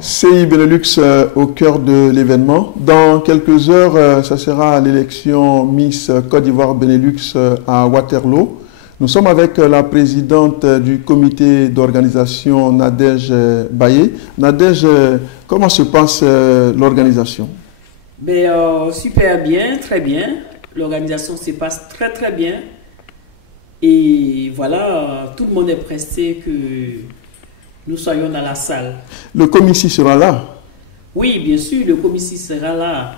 CI Benelux au cœur de l'événement. Dans quelques heures, ça sera l'élection Miss Côte d'Ivoire Benelux à Waterloo. Nous sommes avec la présidente du comité d'organisation, Nadège Baye. Nadège, comment se passe l'organisation? Super bien, très bien. L'organisation se passe très très bien. Et voilà, tout le monde est pressé que nous soyons dans la salle. Le comité sera là? Oui, bien sûr, le comité sera là.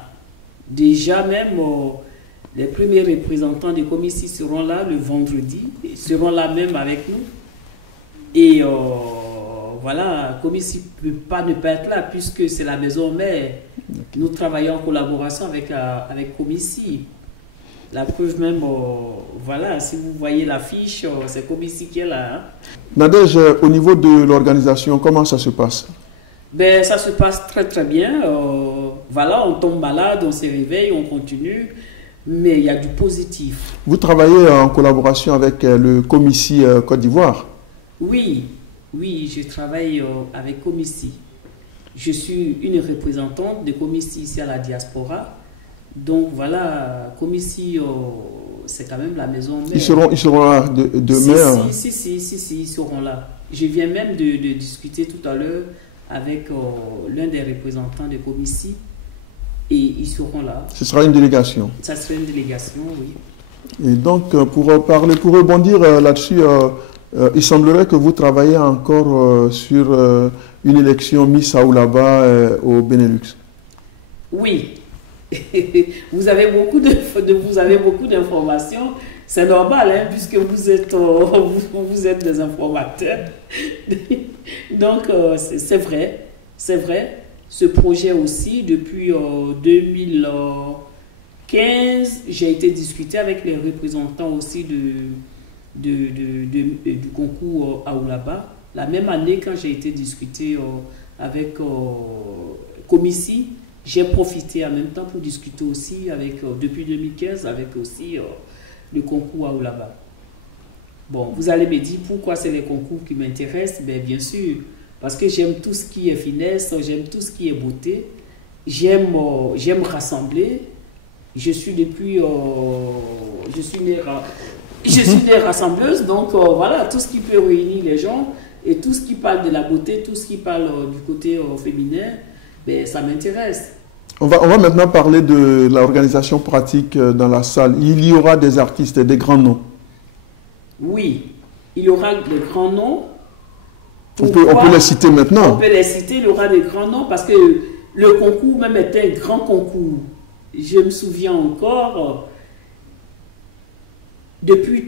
Déjà même, les premiers représentants des commissions seront là le vendredi. Ils seront là même avec nous. Et voilà, la commission ne peut pas ne pas être là puisque c'est la maison mère. Nous travaillons en collaboration avec commissions. La preuve même, voilà, si vous voyez l'affiche, c'est commissions qui est là. Hein. Nadège, au niveau de l'organisation, comment ça se passe? Ça se passe très très bien. Voilà, on tombe malade, on se réveille, on continue, mais il y a du positif. Vous travaillez en collaboration avec le comité Côte d'Ivoire? Oui, je travaille avec commissions. Je suis une représentante de commissions ici à la diaspora. Donc voilà, commissions, c'est quand même la maison mère. Ils seront là demain? Si, ils seront là. Je viens même de discuter tout à l'heure avec l'un des représentants de commissions et ils seront là. Ce sera une délégation? Ça sera une délégation, oui. Et donc, pour rebondir là-dessus, il semblerait que vous travaillez encore sur une élection Miss Aoulaba au Benelux. Oui. Vous avez beaucoup d'informations. C'est normal, hein, puisque vous êtes des informateurs. Donc, c'est vrai. Ce projet aussi, depuis 2015, j'ai été discuté avec les représentants aussi du concours Aoulaba. La même année, quand j'ai été discuté avec commissions, j'ai profité en même temps pour discuter aussi depuis 2015 avec aussi le concours Aoulaba. Bon, vous allez me dire pourquoi c'est les concours qui m'intéressent. Bien sûr, parce que j'aime tout ce qui est finesse, j'aime tout ce qui est beauté. J'aime rassembler. Je suis née rassembleuse, donc voilà, tout ce qui peut réunir les gens et tout ce qui parle de la beauté, tout ce qui parle du côté féminin, ça m'intéresse. On va maintenant parler de l'organisation pratique dans la salle. Il y aura des artistes, des grands noms. Oui, il y aura des grands noms. On peut les citer maintenant. On peut les citer, il y aura des grands noms parce que le concours même était un grand concours. Je me souviens encore, depuis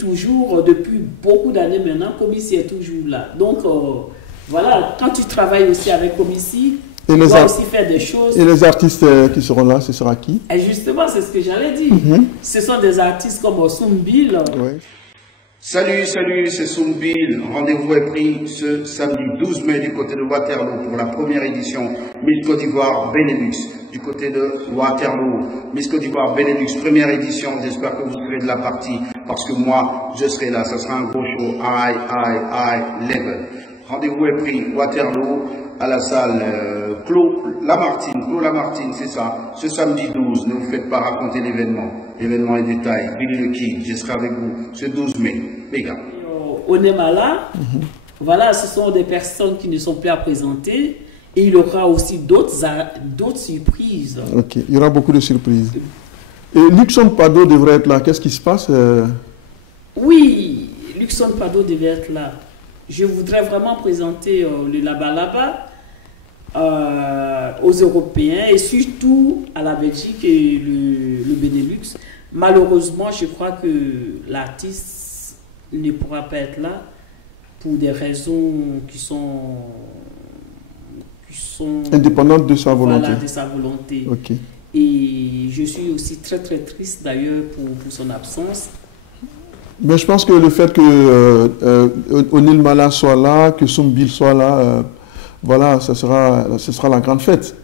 beaucoup d'années maintenant, Commissi est toujours là. Donc, voilà, quand tu travailles aussi avec Commissi, tu dois aussi faire des choses. Et les artistes qui seront là, ce sera qui? Et justement, c'est ce que j'allais dire. Ce sont des artistes comme Soumbil. Ouais. Salut, c'est Soumbil. Rendez-vous est pris ce samedi 12 mai du côté de Waterloo pour la première édition Miss Côte d'Ivoire Benelux. Du côté de Waterloo, Miss Côte d'Ivoire Benelux, première édition. J'espère que vous serez de la partie parce que moi, je serai là. Ça sera un gros show high level. Rendez-vous est pris Waterloo à la salle Claude Lamartine, c'est ça. Ce samedi 12, ne vous faites pas raconter l'événement. L'événement est détail. Billy le Kid, je serai avec vous ce 12 mai. Les gars. On est malade. Voilà, ce sont des personnes qui ne sont plus à présenter. Et il y aura aussi d'autres surprises. Ok, il y aura beaucoup de surprises. Et Luxon Pado devrait être là. Qu'est-ce qui se passe? Oui, Luxon Pado devait être là. Je voudrais vraiment présenter le Laba aux Européens et surtout à la Belgique et le Benelux. Malheureusement, je crois que l'artiste ne pourra pas être là pour des raisons qui sont indépendantes de sa volonté. Voilà, de sa volonté. Okay. Et je suis aussi très très triste d'ailleurs pour son absence. Mais je pense que le fait que Onil Mala soit là, que Soumbil soit là, voilà, ce sera la grande fête.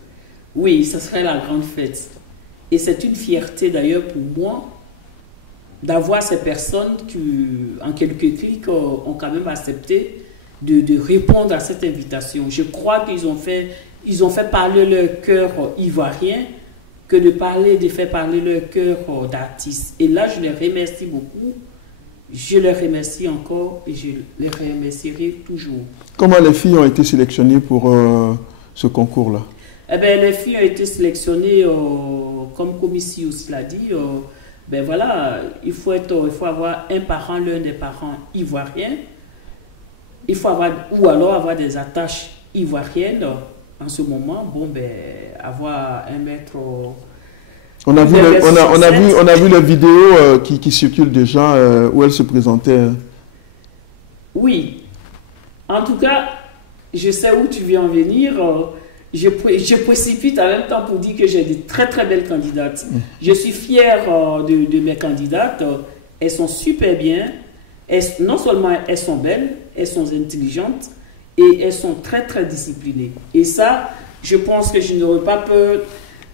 Oui, ce serait la grande fête. Et c'est une fierté d'ailleurs pour moi d'avoir ces personnes qui, en quelques clics, ont quand même accepté de répondre à cette invitation. Je crois qu'ils ont fait ils ont fait parler leur cœur ivoirien que de faire parler leur cœur d'artistes. Et là, je les remercie beaucoup. Je les remercie encore et je les remercierai toujours. Comment les filles ont été sélectionnées pour ce concours-là? Eh bien, les filles ont été sélectionnées, comme Comissi aussi l'a dit. Ben voilà, il faut avoir un parent, l'un des parents ivoiriens. Il faut avoir, ou alors avoir des attaches ivoiriennes. En ce moment, bon, ben, avoir un maître. On a vu les vidéos qui circulent déjà où elle se présentait. Oui. En tout cas, je sais où tu viens en venir. Je précipite en même temps pour dire que j'ai de très très belles candidates. Je suis fière de mes candidates. Elles sont super bien. Non seulement elles sont belles, elles sont intelligentes et elles sont très très disciplinées. Et ça, je pense que je n'aurai pas peur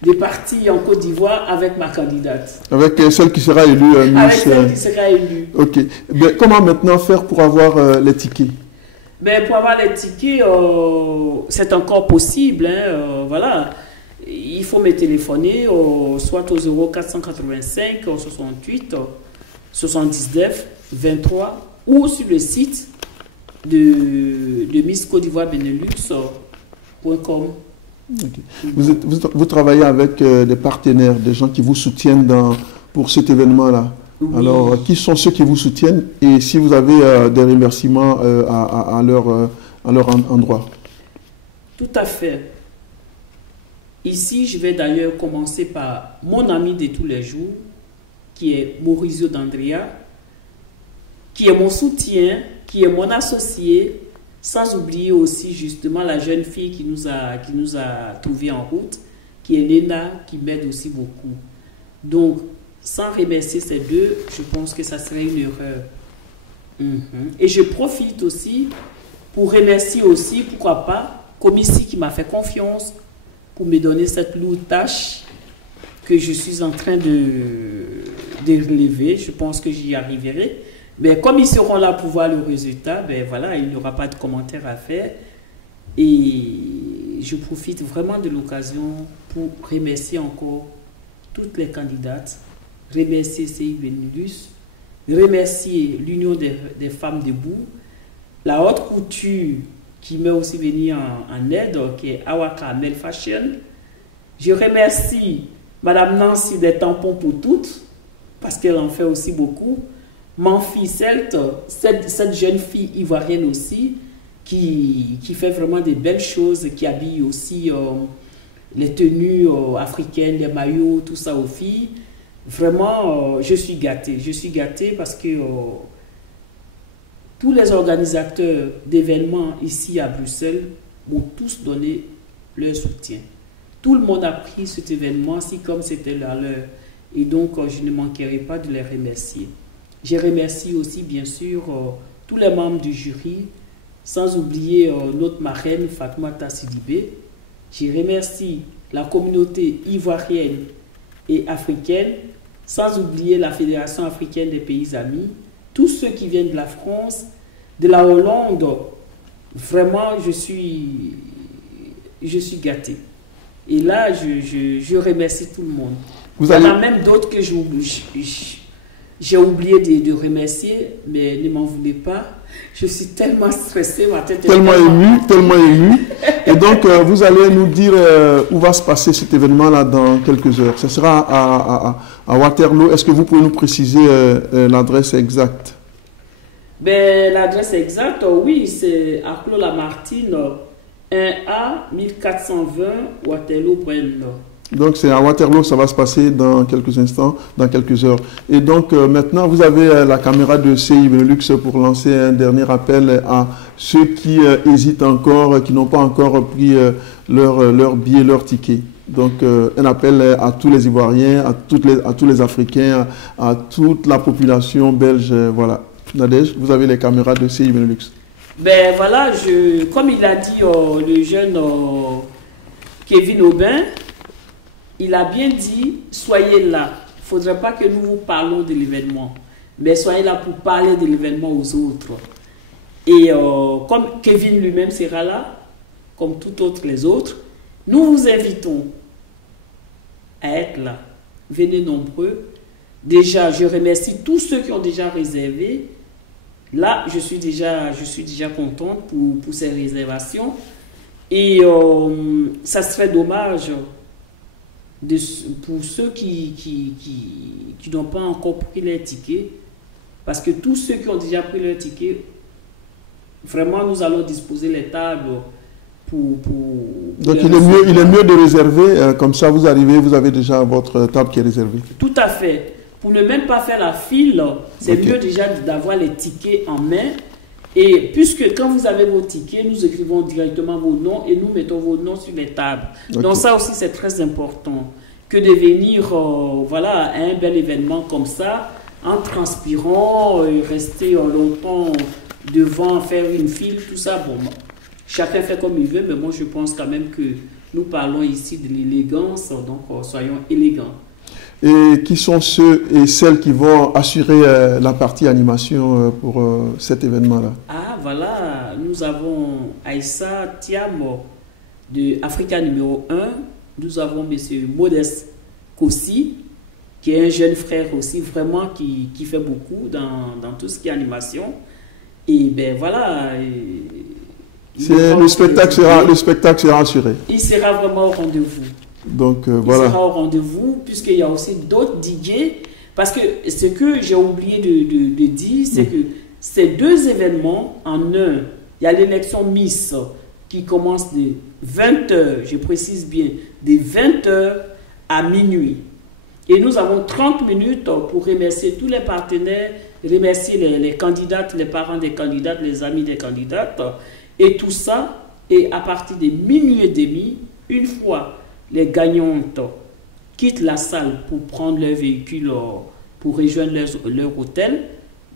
de partir en Côte d'Ivoire avec ma candidate. Avec celle qui sera élue. Avec celle qui sera élue. Ok. Mais comment maintenant faire pour avoir les tickets? Ben, pour avoir les tickets, c'est encore possible. Hein, voilà. Il faut me téléphoner soit au 0485 68 79 23 ou sur le site de Miss Côte d'Ivoire Benelux.com. Okay. Vous travaillez avec des partenaires, des gens qui vous soutiennent pour cet événement-là. Oui. Alors, qui sont ceux qui vous soutiennent et si vous avez des remerciements à leur endroit? Tout à fait. Ici, je vais d'ailleurs commencer par mon ami de tous les jours, qui est Maurizio D'Andrea, qui est mon soutien, qui est mon associé, sans oublier aussi justement la jeune fille qui nous a trouvés en route, qui est Léna, qui m'aide aussi beaucoup. Donc, sans remercier ces deux, je pense que ça serait une erreur. Et je profite aussi pour remercier aussi, pourquoi pas, Comissi qui m'a fait confiance pour me donner cette lourde tâche que je suis en train de relever. Je pense que j'y arriverai. Mais comme ils seront là pour voir le résultat, ben voilà, il n'y aura pas de commentaires à faire. Et je profite vraiment de l'occasion pour remercier encore toutes les candidates, remercier CI Benelux, remercier l'Union des femmes debout, la haute couture qui m'est aussi venue en aide, qui est Awaka Mel Fashion. Je remercie Madame Nancy des tampons pour toutes, parce qu'elle en fait aussi beaucoup. Manfi Celt, cette jeune fille ivoirienne aussi, qui fait vraiment des belles choses, qui habille aussi les tenues africaines, les maillots, tout ça aux filles. Vraiment, je suis gâtée. Je suis gâtée parce que tous les organisateurs d'événements ici à Bruxelles m'ont tous donné leur soutien. Tout le monde a pris cet événement, si comme c'était leur. Et donc, je ne manquerai pas de les remercier. Je remercie aussi, bien sûr, tous les membres du jury, sans oublier notre marraine Fatoumata Sidibé. Je remercie la communauté ivoirienne et africaine, sans oublier la Fédération africaine des pays amis, tous ceux qui viennent de la France, de la Hollande. Vraiment, je suis gâtée. Et là, je remercie tout le monde. Il y en a même d'autres que j'ai oublié de remercier, mais ne m'en voulez pas. Je suis tellement stressée, ma tête est tellement émue. Et donc, vous allez nous dire où va se passer cet événement-là dans quelques heures. Ce sera à Waterloo. Est-ce que vous pouvez nous préciser l'adresse exacte? Ben, l'adresse exacte, oui, c'est à Clos Lamartine, 1A 1420 Waterloo-Brenne. Donc c'est à Waterloo que ça va se passer dans quelques instants, dans quelques heures. Et donc maintenant, vous avez la caméra de CI Benelux pour lancer un dernier appel à ceux qui hésitent encore, qui n'ont pas encore pris leur billet, leur ticket. Donc un appel à tous les Ivoiriens, à tous les Africains, à toute la population belge. Voilà. Nadège, vous avez les caméras de CI Benelux. Ben voilà, comme il a dit le jeune Kevin Aubin, il a bien dit, soyez là. Il ne faudrait pas que nous vous parlons de l'événement, mais soyez là pour parler de l'événement aux autres. Et comme Kevin lui-même sera là, comme tout autre les autres, Nous vous invitons à être là. Venez nombreux. Déjà, je remercie tous ceux qui ont déjà réservé. Là, je suis déjà contente pour ces réservations. Et ça serait dommage pour ceux qui n'ont pas encore pris leur ticket. Parce que tous ceux qui ont déjà pris leur ticket, vraiment, nous allons disposer les tables donc il est mieux de réserver, comme ça vous arrivez, vous avez déjà votre table qui est réservée. Tout à fait. Pour ne même pas faire la file, c'est mieux déjà d'avoir les tickets en main. Et puisque quand vous avez vos tickets, nous écrivons directement vos noms et nous mettons vos noms sur les tables. Donc ça aussi c'est très important que de venir voilà, à un bel événement comme ça, en transpirant, rester longtemps devant, faire une file, tout ça. Bon, chacun fait comme il veut, mais moi je pense quand même que nous parlons ici de l'élégance, donc soyons élégants. Et qui sont ceux et celles qui vont assurer la partie animation pour cet événement-là? Ah voilà, nous avons Aïssa Thiam de Africa numéro 1, nous avons M. Modeste Kossi, qui est un jeune frère aussi, vraiment qui fait beaucoup dans tout ce qui est animation. Et ben voilà... le spectacle sera assuré. Il sera vraiment au rendez-vous. Donc voilà. Il sera au rendez-vous, puisqu'il y a aussi d'autres DJ. Parce que ce que j'ai oublié de dire, c'est que ces deux événements en un, il y a l'élection Miss qui commence de 20h, je précise bien, de 20h à minuit. Et nous avons 30 minutes pour remercier tous les partenaires, remercier les candidates, les parents des candidates, les amis des candidates. Et tout ça, et à partir de minuit et demi, une fois les gagnantes quittent la salle pour prendre leur véhicule, pour rejoindre leur hôtel,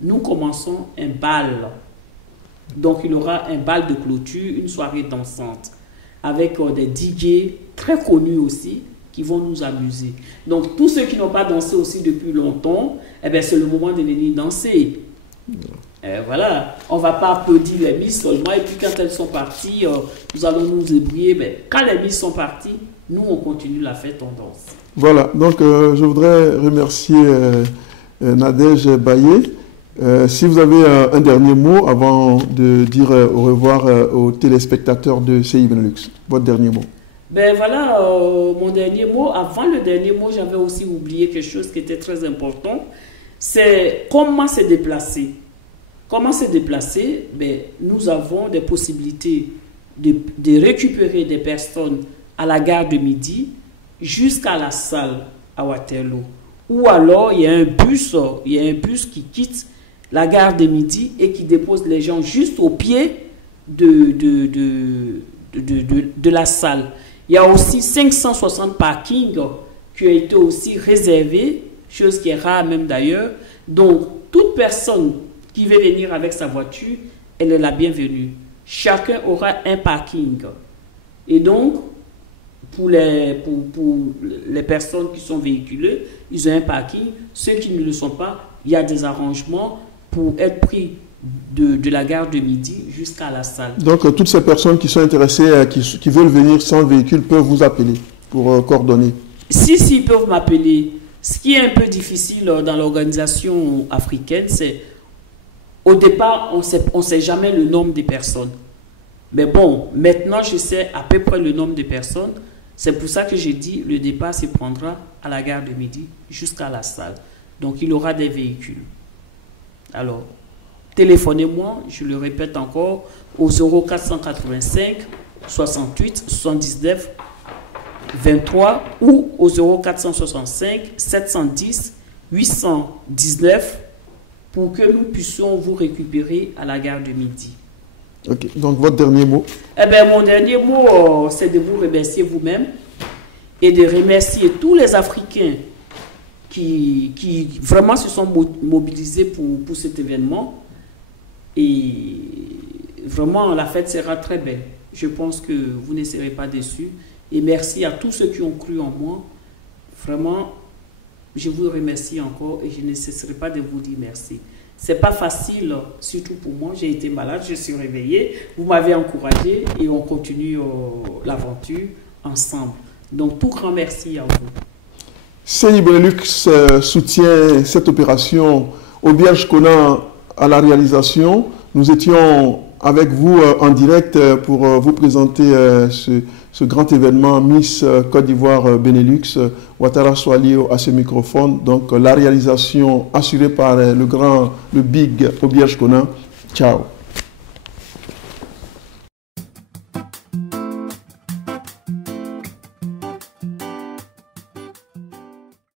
nous commençons un bal. Donc il y aura un bal de clôture, une soirée dansante, avec des DJ très connus aussi, qui vont nous amuser. Donc tous ceux qui n'ont pas dansé aussi depuis longtemps, eh bien, c'est le moment de venir danser. Voilà, on ne va pas applaudir les Miss seulement, et puis quand elles sont parties, nous allons nous ébrouiller. Mais quand les Miss sont parties, nous on continue la fête, on danse. Voilà, donc je voudrais remercier Nadège Baye. Si vous avez un dernier mot avant de dire au revoir aux téléspectateurs de CI Benelux, votre dernier mot. Ben voilà, mon dernier mot. Avant le dernier mot, j'avais aussi oublié quelque chose qui était très important. C'est comment se déplacer. Comment se déplacer? Ben, nous avons des possibilités de récupérer des personnes à la gare de Midi jusqu'à la salle à Waterloo. Ou alors, il y a un bus qui quitte la gare de Midi et qui dépose les gens juste au pied de la salle. Il y a aussi 560 parkings qui ont été aussi réservés, chose qui est rare même d'ailleurs. Donc, toute personne qui veut venir avec sa voiture, elle est la bienvenue. Chacun aura un parking. Et donc, pour les personnes qui sont véhiculées, ils ont un parking. Ceux qui ne le sont pas, il y a des arrangements pour être pris de la gare de Midi jusqu'à la salle. Donc, toutes ces personnes qui sont intéressées, qui veulent venir sans véhicule, peuvent vous appeler pour coordonner? Si, ils peuvent m'appeler. Ce qui est un peu difficile dans l'organisation africaine, c'est au départ, on ne sait jamais le nombre de personnes. Mais bon, maintenant, je sais à peu près le nombre de personnes. C'est pour ça que j'ai dit le départ se prendra à la gare de Midi jusqu'à la salle. Donc, il y aura des véhicules. Alors, téléphonez-moi, je le répète encore, au 0485 68 79 23 ou au 0465 710 819 pour que nous puissions vous récupérer à la gare de Midi. Ok, donc votre dernier mot? Eh bien, mon dernier mot, c'est de vous remercier vous-même et de remercier tous les Africains qui vraiment se sont mobilisés pour cet événement. Et vraiment, la fête sera très belle. Je pense que vous ne serez pas déçus. Et merci à tous ceux qui ont cru en moi. Vraiment, je vous remercie encore et je ne cesserai pas de vous dire merci. C'est pas facile, surtout pour moi. J'ai été malade, je suis réveillée. Vous m'avez encouragé et on continue l'aventure. ensemble. Donc, tout grand merci à vous. CI Benelux soutient cette opération. Auberge Conan à la réalisation. Nous étions avec vous en direct pour vous présenter ce grand événement Miss Côte d'Ivoire Benelux. Ouattara Soalio à ce microphone. Donc la réalisation assurée par le big Auberge Conan. Ciao.